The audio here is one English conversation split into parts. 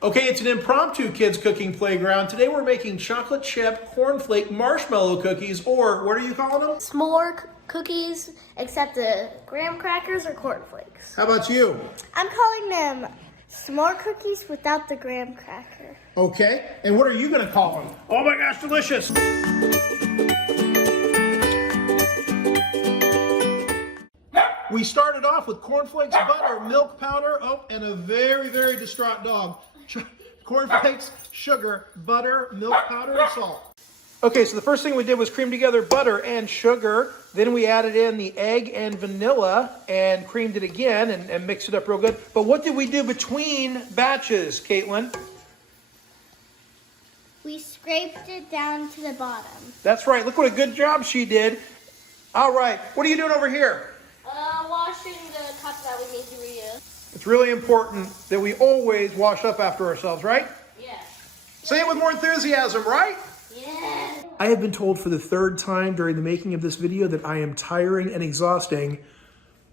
Okay, it's an impromptu kids cooking playground. Today we're making chocolate chip cornflake marshmallow cookies, or what are you calling them? S'more cookies, except the graham crackers or cornflakes. How about you? I'm calling them s'more cookies without the graham cracker. Okay, and what are you gonna call them? Oh my gosh, delicious! We started off with cornflakes, butter, milk powder, and a very, very distraught dog. Cornflakes, sugar, butter, milk powder, and salt. Okay, so the first thing we did was cream together butter and sugar. Then we added in the egg and vanilla and creamed it again and mixed it up real good. But what did we do between batches, Caitlin? We scraped it down to the bottom. That's right. Look what a good job she did. All right. What are you doing over here? Washing the cup that we need to reuse. It's really important that we always wash up after ourselves, right? Yes. Say it with more enthusiasm, right? Yes. I have been told for the third time during the making of this video that I am tiring and exhausting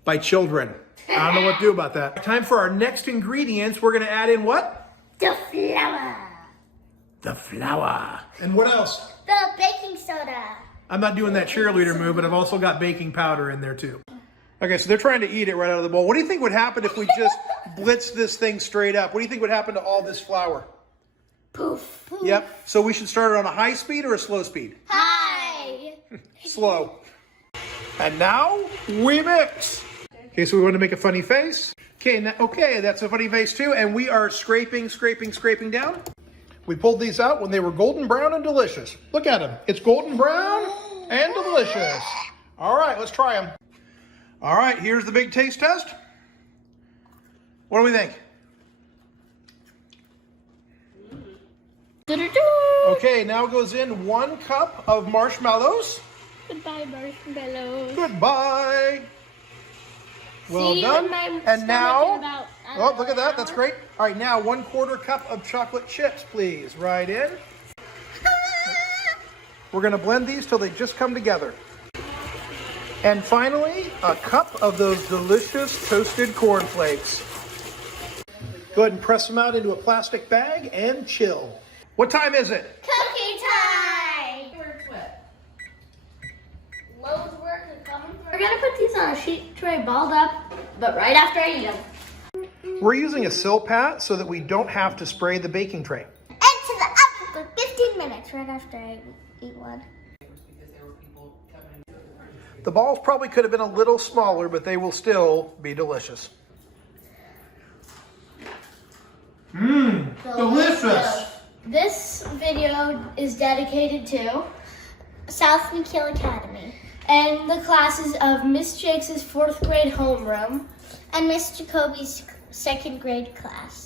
by children. I don't know what to do about that. Time for our next ingredients. We're going to add in what? The flour. The flour. And what else? The baking soda. I'm not doing that cheerleader move, but I've also got baking powder in there too. Okay, so they're trying to eat it right out of the bowl. What do you think would happen if we just blitzed this thing straight up? What do you think would happen to all this flour? Poof. Poof. Yep. So we should start it on a high speed or a slow speed? Hi. Slow. And now we mix. Okay, so we want to make a funny face. Okay, that's a funny face too. And we are scraping down. We pulled these out when they were golden brown and delicious. Look at them. It's golden brown and delicious. All right, let's try them. All right, here's the big taste test. What do we think? Okay, now goes in 1 cup of marshmallows. Goodbye, marshmallows. Goodbye. Well done. And now, oh, look at that. That's great. All right, now 1/4 cup of chocolate chips, please. Right in. We're going to blend these till they just come together. And finally, a cup of those delicious toasted cornflakes. Go ahead and press them out into a plastic bag and chill. What time is it? Cookie time! Loads of work is coming. We're gonna put these on a sheet tray balled up, but right after I eat them. We're using a Silpat so that we don't have to spray the baking tray. And to the oven for 15 minutes right after I eat one. The balls probably could have been a little smaller, but they will still be delicious. Mmm, delicious. This video is dedicated to South McKeel Academy and the classes of Miss Jakes' 4th grade homeroom and Miss Jacoby's 2nd grade class.